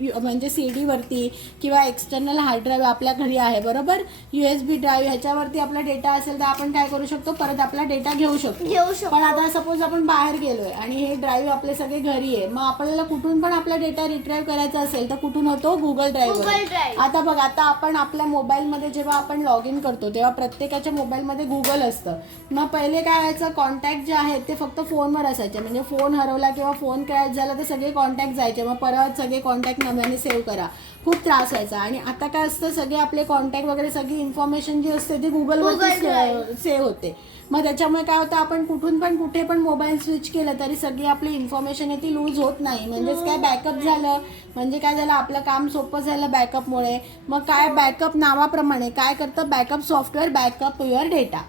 म्हणजे सी डीवरती किंवा एक्सटर्नल हार्ड ड्राईव्ह आपल्या घरी आहे बरोबर, USB ड्राईव्ह ह्याच्यावरती आपला डेटा असेल तर आपण काय करू शकतो, परत आपला डेटा घेऊ शकतो. पण आता सपोज आपण बाहेर गेलोय आणि हे ड्राईव्ह आपले सगळे घरी आहे, मग आपल्याला कुठून पण आपला डेटा रिट्राईव्ह करायचा असेल तर कुठून होतो, गुगल ड्राईव्ह. आता बघ, आता आपण आपल्या मोबाईलमध्ये जेव्हा आपण लॉग इन करतो तेव्हा प्रत्येकाच्या मोबाईलमध्ये गुगल असतं. मग पहिले काय व्हायचं, कॉन्टॅक्ट जे आहेत ते फक्त फोनवर असायचे, म्हणजे फोन हरवला किंवा फोन क्रॅश झाला तर सगळे कॉन्टॅक्ट जायचे, मग परत सगळे कॉन्टॅक्ट नव्याने सेव्ह करा, खूप त्रास व्हायचा. आणि आता काय असतं, सगळे आपले कॉन्टॅक्ट वगैरे सगळी इन्फॉर्मेशन जी असते ती गुगलवरती सेव्ह होते. मग त्याच्यामुळे काय होतं, आपण कुठून पण कुठे पण मोबाईल स्विच केलं तरी सगळी आपली इन्फॉर्मेशन आहे ती लूज होत नाही. म्हणजेच काय, बॅकअप झालं म्हणजे काय झालं, आपलं काम सोपं झालं बॅकअपमुळे. मग काय, बॅकअप नावाप्रमाणे काय करतं, backup software backup your data,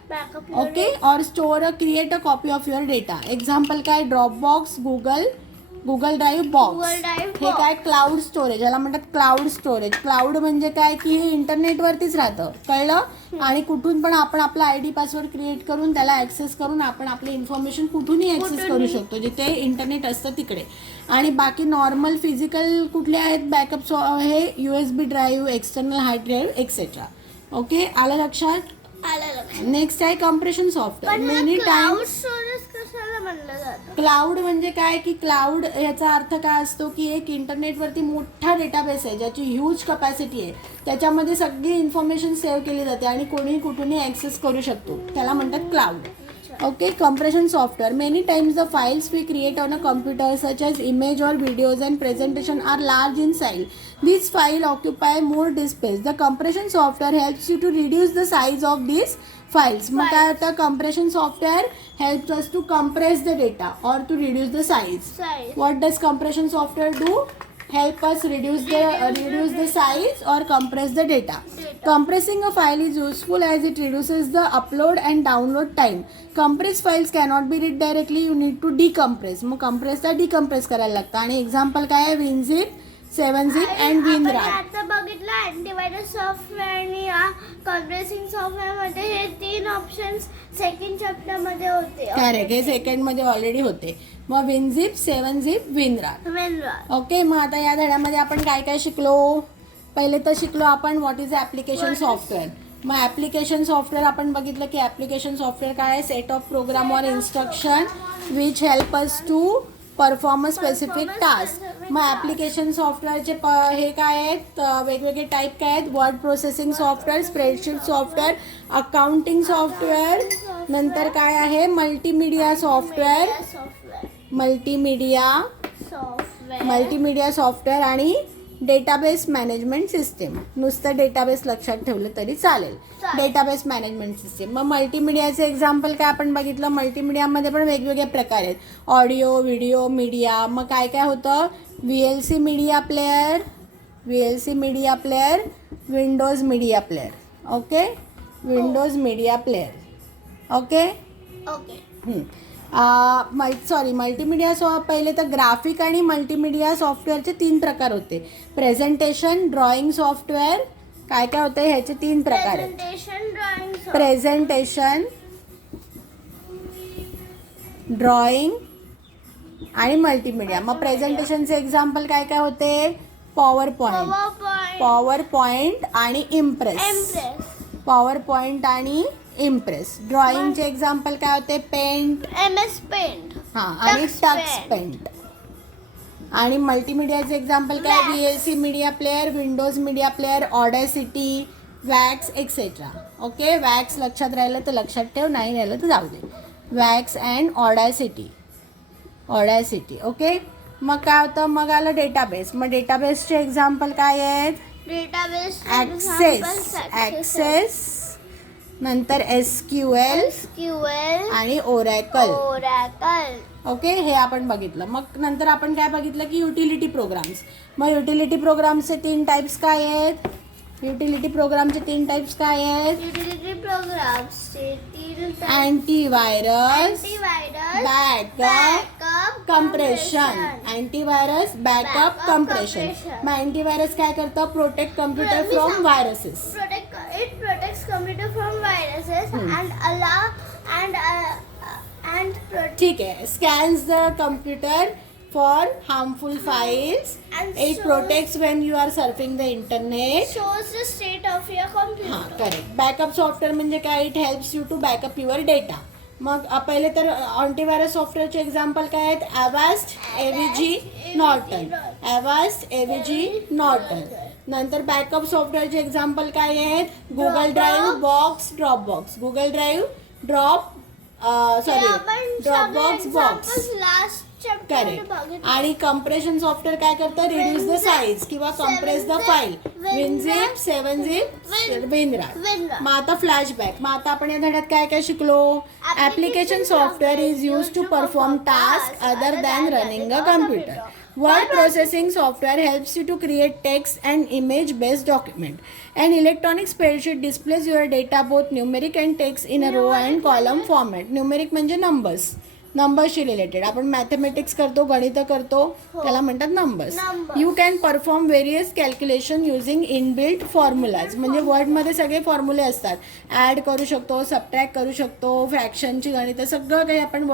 okay, or store create a copy of your data. Example काय, ड्रॉपबॉक्स, गुगल ड्राईव्ह बॉक्स. हे काय, क्लाउड स्टोरेज, याला म्हणतात क्लाउड स्टोरेज. क्लाउड म्हणजे काय की हे इंटरनेटवरतीच राहतं, कळलं. आणि कुठून पण आपण आपला ID पासवर्ड क्रिएट करून त्याला ॲक्सेस करून आपण आपली इन्फॉर्मेशन कुठूनही ॲक्सेस करू शकतो, जिथे इंटरनेट असतं तिकडे. आणि बाकी नॉर्मल फिजिकल कुठले आहेत बॅकअप, हे USB drive, external hard drive etcetera. Okay, आलं लक्षात. नेक्स्ट आहे compression software. Many times cloud म्हणजे काय की, क्लाउड याचा अर्थ काय असतो की एक इंटरनेटवरती मोठा डेटाबेस आहे ज्याची ह्यूज कपॅसिटी आहे, त्याच्यामध्ये सगळी इन्फॉर्मेशन सेव्ह केली जाते आणि कोणीही कुठूनही ॲक्सेस करू शकतो, त्याला म्हणतात cloud. Okay, compression software. Many times the files we create on a computer such as image or videos and presentation are large in size. These files occupy more disk space. The compression software helps you to reduce the size of these files. मग काय होतं, compression software helps us to compress the data or to reduce the size. What does compression software do? Help us reduce the size or compress the data. Compressing a file is useful as it reduces the upload and download time. Compressed files cannot be read directly, you need to decompress. मग compressला decompress करायला लागतं. आणि example काय आहे, WinZip, 7zip and WinRAR. आता बघितलं antivirus software आणि compressing software मध्ये हे तीन ऑप्शन्स सेकंड चॅप्टर मध्ये होते. करेक्ट, हे सेकंड मध्ये ऑलरेडी होते. मग WinZip, 7zip, WinRAR. ओके, मग आता या धड्यामध्ये आपण काय काय शिकलो. पहिले तर शिकलो आपण व्हॉट इज ॲप्लिकेशन सॉफ्टवेअर. मग ॲप्लिकेशन सॉफ्टवेअर आपण बघितलं की ॲप्लिकेशन सॉफ्टवेअर काय आहे, set of program or instruction which help us to perform a specific task. मग ॲप्लिकेशन सॉफ्टवेअरचे हे काय आहेत, वेगवेगळे टाईप काय आहेत, word processing software, spreadsheet software, accounting software, नंतर काय आहे मल्टीमीडिया सॉफ्टवेअर, मल्टीमीडिया सॉफ्टवेअर आणि डेटाबेस मॅनेजमेंट सिस्टीम. नुसतं डेटाबेस लक्षात ठेवलं तरी चालेल, डेटाबेस मॅनेजमेंट सिस्टीम. मग मल्टीमीडियाचे एक्झाम्पल काय आपण बघितलं, मल्टीमीडियामध्ये पण वेगवेगळे प्रकार आहेत, ऑडिओ, व्हिडिओ, मीडिया. मग काय काय होतं, VLC media player, Windows media player. Okay, Windows media player. Okay, multimedia पहिले तर ग्राफिक आणि मल्टीमीडिया सॉफ्टवेअरचे 3 प्रकार होते. Presentation, drawing software. काय काय होते ह्याचे 3 प्रकार आहेत, प्रेझेंटेशन, ड्रॉइंग आणि मल्टीमीडिया. मग प्रेझेंटेशनचे एक्झाम्पल काय काय होते, पॉवर पॉइंट आणि इम्प्रेस. ड्रॉइंगचे एक्झाम्पल काय होते, पेंट, MS पेंट आणि टक्स पेंट. आणि मल्टीमीडियाचे एक्झाम्पल काय, VLC media player, Windows media player, Audacity, wax etcetera. Okay, wax लक्षात राहिलं तर लक्षात ठेव, नाही राहिलं तर जाऊ दे. Wax and Audacity. ओके, मग काय होतं, मग आलं डेटाबेस. मग डेटाबेसचे एक्झाम्पल काय आहेत, डेटाबेस ॲक्सेस नंतर SQL SQL आणि ओरॅकल. ओरॅकल. ओके, हे आपण बघितलं. मग नंतर आपण काय बघितलं की युटिलिटी प्रोग्राम्स. मग युटिलिटी प्रोग्रामचे 3 टाईप्स काय आहेत? युटिलिटी प्रोग्रामचे 3 टाईप्स काय आहेत? युटिलिटी प्रोग्राम्सचे 3 antivirus, antivirus, backup, compression. Antivirus, backup, compression. मग अँटीव्हायरस काय करतं? Protect computer from viruses. It protects computer from viruses and protect ठीक आहे. Scans the computer for harmful files. and it protects when you are surfing the internet. shows the state of your computer. हां, correct. Backup software म्हणजे काय? It helps you to backup your data. मग पहिले तर antivirus सॉफ्टवेअरचे example काय आहेत? Avast, AVG, Norton. Avast, AVG, Norton. नंतर बॅकअप सॉफ्टवेअरचे एक्झाम्पल काय आहेत? Google drive, box, Dropbox. Google drive, Dropbox, box. Last chapter correct. आणि कम्प्रेशन सॉफ्टवेअर काय करतं? रिड्यूस द साईज किंवा compress the file. WinZip, 7zip, WinRAR. मग आता फ्लॅशबॅक. मग आता आपण या धड्यात काय काय शिकलो? Application software is use to perform task other than running a computer. Word processing software helps you to create text and image based document. An electronic spreadsheet displays your data both numeric and text in a row and column format. Numeric म्हणजे numbers. नंबर्सशी related. आपण mathematics करतो, गणित करतो, त्याला म्हणतात numbers. You can perform various calculation using inbuilt formulas. म्हणजे वर्डमध्ये सगळे फॉर्म्युले असतात. ॲड करू शकतो, सबट्रॅक्ट करू शकतो, फ्रॅक्शनची गणितं सगळं काही आपण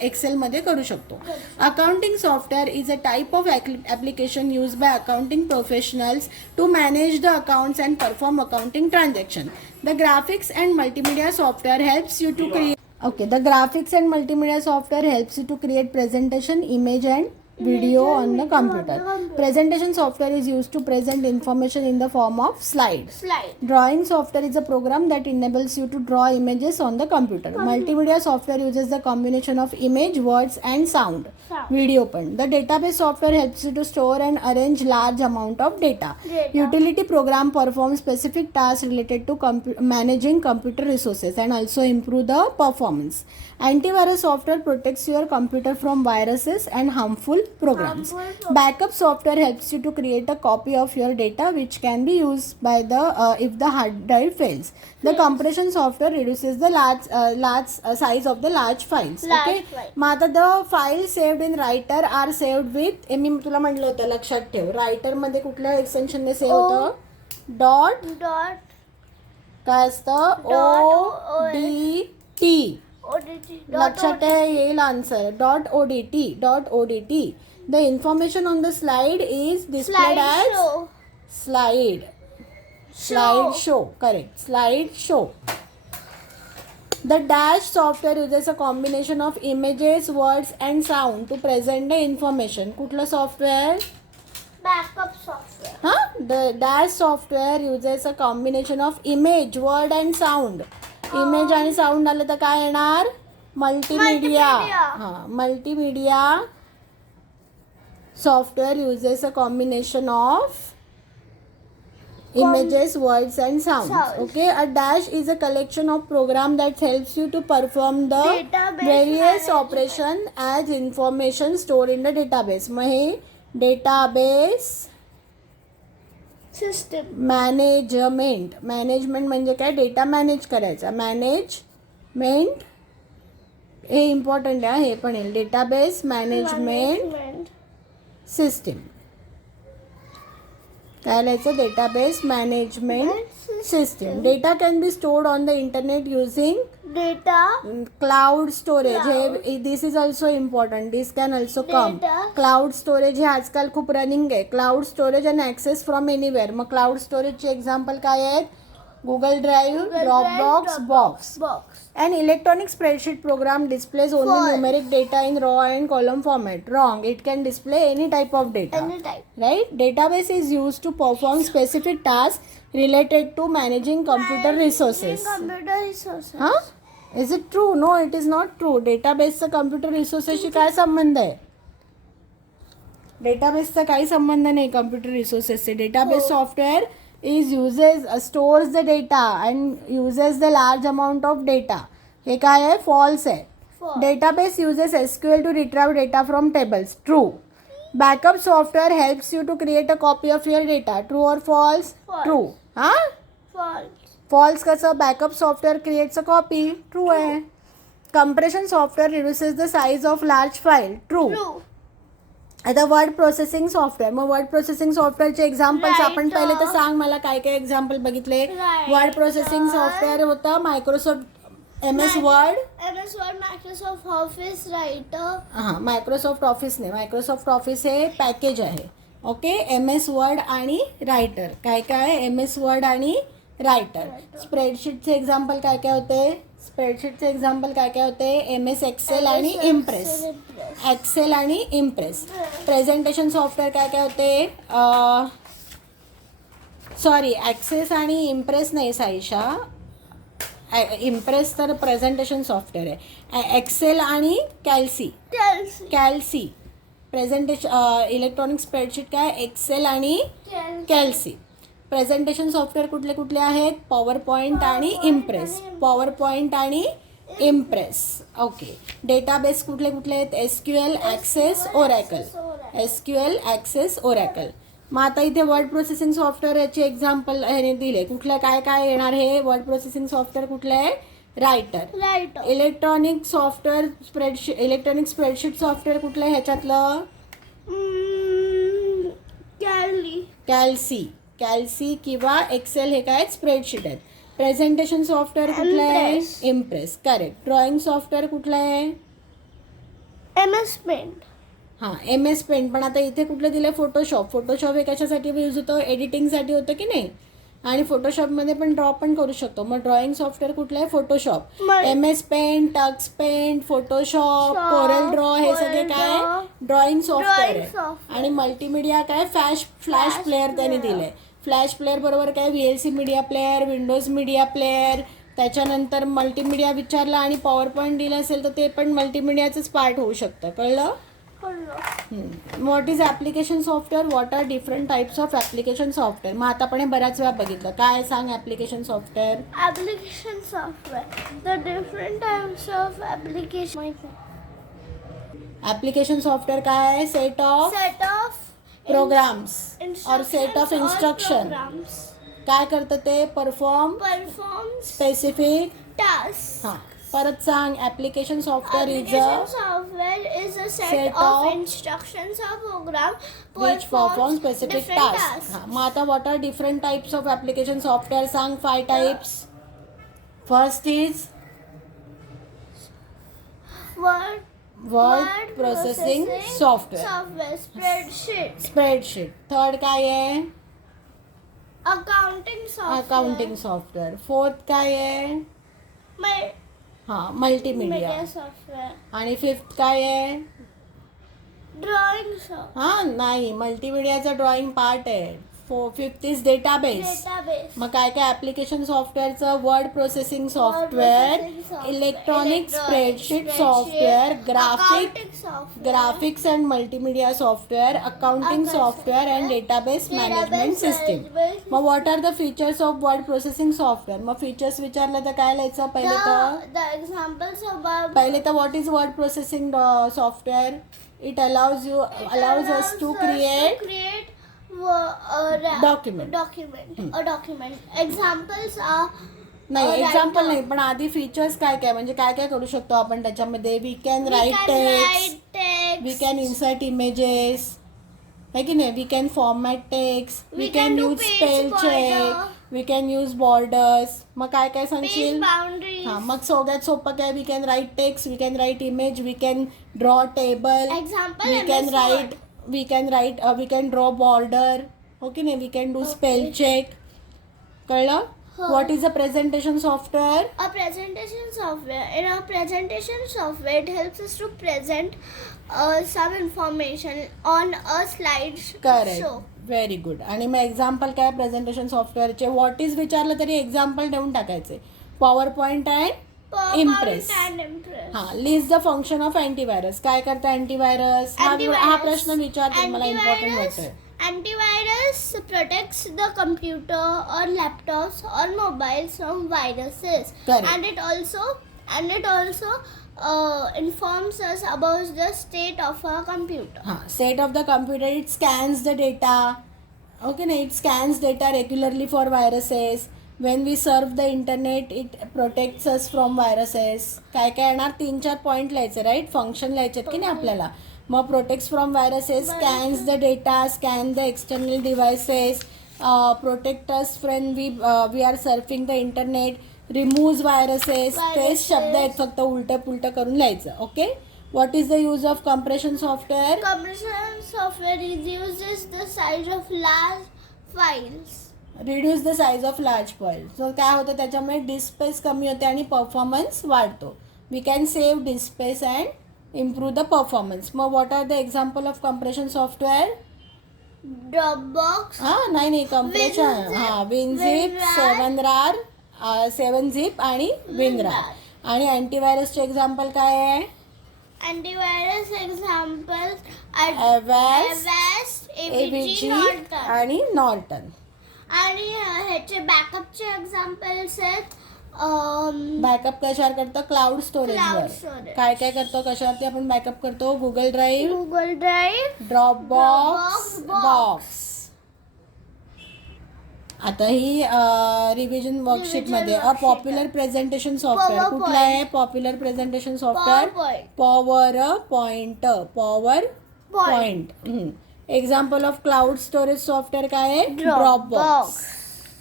एक्सेलमध्ये करू शकतो. Accounting software is a type of application use by accounting professionals to manage the accounts and perform accounting transaction. The graphics and multimedia software helps you to create. Okay, the graphics and multimedia software helps you to create presentation, image and video on the computer. Presentation software is used to present information in the form of slides. Drawing software is a program that enables you to draw images on the computer. Multimedia software uses the combination of image, words and sound. Video पण. The database software helps you to store and arrange large amount of data. Utility program performs specific tasks related to managing computer resources and also improve the performance. Antivirus software protects your computer from viruses and harmful programs. Backup software helps you to create a copy of your data which can be used by if the hard drive fails. The compression software reduces the large size of the large files. Okay. मग आता the files saved in writer are saved with. मी तुला म्हटलं होतं लक्षात ठेव. Writer मध्ये कुठल्या एक्सटेन्शनने save होतं? डॉट काय असतं? ODT. लक्षात येईल answer. .odt. The information on the slide is displayed as slide show. Correct. Slide show. The dash software uses a combination of images, words and sound to present the information. कुठलं software? backup software. The dash software uses a combination of image, word and sound. Image आणि sound आलं तर काय येणार? Multimedia. हां, multimedia software uses a combination of images, words and sounds. Okay, a dash is a collection of program that helps you to perform the Database various management. operation as information stored in the database. मग हे database System. Management. Management म्हणजे काय? Data manage करायचा. Management हे important आहे. हे पण येईल. Database management system. काय लिहायचं? Database management system. Data can be stored on the internet using Data. Cloud storage. हे this is also important. This can also come. Data. Cloud storage हे आजकाल खूप रनिंग आहे. Cloud storage and access from anywhere. मग cloud स्टोरेजचे example काय आहेत? Google drive, Dropbox, box. An electronic spreadsheet program displays only False. numeric data in raw and column format. Wrong. It can display any type of data. Any type. Right? Database is used to perform specific tasks related to managing computer resources. Computer resources. Huh? Is it true? No, it is not true. Database चा computer resources शी काय संबंध आहे? डेटाबेसचा काही संबंध नाही computer रिसोर्सेसचे. Database software stores the data and uses the large amount of data. हे काय आहे? फॉल्स आहे. False. Database uses SQL to retrieve data from tables. True. Backup software helps you to create a copy of your data. True or false? False. True. हां, False. False कसं? Backup software creates a copy. True आहे. Compression software reduces the size of large file. True. True. आता word processing software. मग word processing सॉफ्टवेअरचे examples Right. आपण पहिले तर सांग मला काय काय एक्झाम्पल बघितले. Right. वर्ड प्रोसेसिंग सॉफ्टवेअर होतं Microsoft MS word. MS Word, Microsoft Office, Writer. हां, मायक्रोसॉफ्ट ऑफिस नाही, मायक्रोसॉफ्ट ऑफिस हे पॅकेज आहे. ओके, MS वर्ड आणि रायटर. काय काय? MS वर्ड आणि रायटर. स्प्रेडशीटचे एक्झाम्पल काय काय होते? स्प्रेडशीटचे एक्झाम्पल काय काय होते? MS एक्सेल आणि इम्प्रेस. एक्सेल आणि इम्प्रेस. प्रेझेंटेशन सॉफ्टवेअर काय काय होते? सॉरी, ॲक्सेस आणि इम्प्रेस नाही साईशा. इम्प्रेस तर प्रेझेंटेशन सॉफ्टवेअर आहे. एक्सेल आणि Kelsey. कॅल्सी. प्रेझेंटेशन इलेक्ट्रॉनिक स्प्रेडशीट काय? एक्सेल आणि कॅल्सी. प्रेझेंटेशन सॉफ्टवेअर कुठले कुठले आहेत? पॉवर पॉईंट आणि इम्प्रेस. पॉवर पॉईंट आणि इम्प्रेस. ओके. डेटाबेस कुठले कुठले आहेत? SQL, access, oracle. SQL, access, oracle. मग आता इथे वर्ड प्रोसेसिंग सॉफ्टवेअर याचे एक्झाम्पल ह्याने दिले. कुठलं काय काय येणार? हे वर्ड प्रोसेसिंग सॉफ्टवेअर कुठलं आहे? Writer. Writer. Electronic spreadsheet software कुठलं आहे ह्याच्यातलं? Kelsey. कॅल्सी किंवा एक्सेल हे काय? स्प्रेडशीट आहेत. प्रेझेंटेशन सॉफ्टवेअर कुठलं आहे? Impress. Impress. Correct. Drawing software कुठलं आहे? MS Paint. हां, MS पेंट. पण आता इथे कुठलं दिलं? फोटोशॉप. फोटोशॉप हे कशासाठी यूज होतं? एडिटिंगसाठी होतं की नाही? आणि फोटोशॉपमध्ये पण ड्रॉ पण करू शकतो. मग ड्रॉइंग सॉफ्टवेअर कुठलं आहे? फोटोशॉप. मग- MS Paint, Tux Paint, Photoshop, CorelDRAW हे सगळे काय? ड्रॉइंग सॉफ्टवेअर Drawing आहे. software. आणि मल्टीमीडिया काय? फ्लॅश प्लेअर त्याने दिले. फ्लॅश प्लेअर बरोबर काय? VLC media player, Windows media Player. त्याच्यानंतर मल्टीमीडिया विचारला आणि पॉवर पॉईंट दिलं असेल तर ते पण मल्टीमीडियाचंच पार्ट होऊ शकतं. कळलं? What is application software? What are different types of application software? मग आता आपण हे बऱ्याच वेळा बघितलं. काय सांग application software? Application software. The different types of application. Application software काय आहे? Set of Set of programs or instructions set of or instruction. programs. काय करतं ते? Perform Performs specific. tasks. हां, परत सांग. Application software is Application software is a set, Set of of instructions or program which perform specific different task. हां, मग आता what are different types of application software? सांग 5 types. First is word processing software. software, spreadsheet, spreadsheet. Third काय आहे? accounting software, accounting software. Fourth काय आहे? हां, multimedia. media software, आणि फिफ्थ काय आहे? drawing software, हां, नाही, मल्टीमीडियाचा ड्रॉइंग पार्ट आहे. Fifth is database. database, मग काय काय ॲप्लिकेशन सॉफ्टवेअरचं? Word processing software, processing software, electronic spreadsheet spreadsheet, software, accounting software, graphics and multimedia software, accounting software and database management system. मग what are the features of word processing software? मग features विचारलं तर काय लिहायचं? the examples above. पहिले तर what is word processing software? It allows us to create document. Document. A document. Examples are नाही, write example down. नाही, पण आधी फीचर्स काय काय म्हणजे काय काय करू शकतो आपण त्याच्यामध्ये? We can We write can text, write text. We can insert images, है की नाही? We can format text, we We can can do use page spell check, border. We can use borders. मग काय काय Page सांगशील? boundaries. हां, मग सगळ्यात सोपं काय? We can write text, we can write image, we can draw table, Example we can MS write, Word. We can draw border. Okay नाही? We can do spell check. कळलं? हो. What is a presentation software? A presentation software. In a presentation software, it helps us to present some information on a slide show. Correct. Very good. आणि मग example काय presentation सॉफ्टवेअरचे? What is विचारलं तरी example देऊन टाकायचे. Power point and Impress. and impress. हां, list the function of antivirus. काय करतं अँटीव्हायरस? हा प्रश्न विचारते, मला इम्पॉर्टंट वाटतोय. Antivirus protects the computer or laptops or mobiles from viruses. Correct. And it also informs us about the state of our computer. हां, set of the computer. It scans the data. Okay ना, it scans data regularly for viruses. When we surf the internet it protects us from viruses. काय काय येणार? 3-4 point लिहायचे, right? Function लिहायचे की नाही आपल्याला. मग protects from viruses, scans the data, scan the external devices, protect us friend we are surfing the internet, remove viruses. तेच शब्द आहेत, फक्त उलटं पुलटं करून लिहायचं. Okay. What is the use of compression software? Compression software reduces the size of large files. Reduce the size of large file. So काय होतं, त्याच्यामुळे डिस्क स्पेस कमी होते आणि परफॉर्मन्स वाढतो. We can save disk space and improve the performance. मग what are the example of compression software? Dropbox. हां, नाही कम्प्रेशन. WinZip, हां, WinZip, WinRAR. 7zip आणि WinRAR. आणि अँटीव्हायरसचे एक्झाम्पल काय आहे? Antivirus examples Avast, Avast, AVG Norton. आणि नॉर्टन. आणि ह्याचे बॅकअपचे एक्झाम्पल्स आहेत बॅकअप कशावर करतो? Cloud Cloud स्टोरेजवर. storage. काय काय करतो? कशावरती आपण बॅकअप करतो? Google drive, Google drive, Dropbox, Dropbox, box. आता ही रिव्हिजन वर्कशीटमध्ये अ पॉप्युलर प्रेझेंटेशन सॉफ्टवेअर. PowerPoint. कुठलं आहे popular presentation software? PowerPoint. Power point. Example of cloud storage software काय आहे? Dropbox.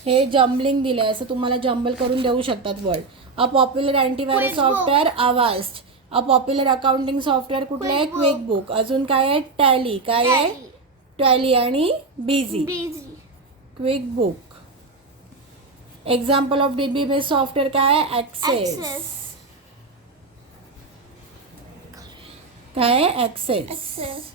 हे जम्बलिंग दिलंय, असं तुम्हाला जम्बल करून देऊ शकतात word. A popular antivirus QuickBook. Software Avast. A popular accounting software कुठलं आहे? QuickBook. QuickBook. अजून काय आहे? टॅली. काय आहे? टॅली आणि Busy. Busy. QuickBook. Example of DBMS software काय आहे? ॲक्सेस. Access. काय आहे? ॲक्सेस. Access.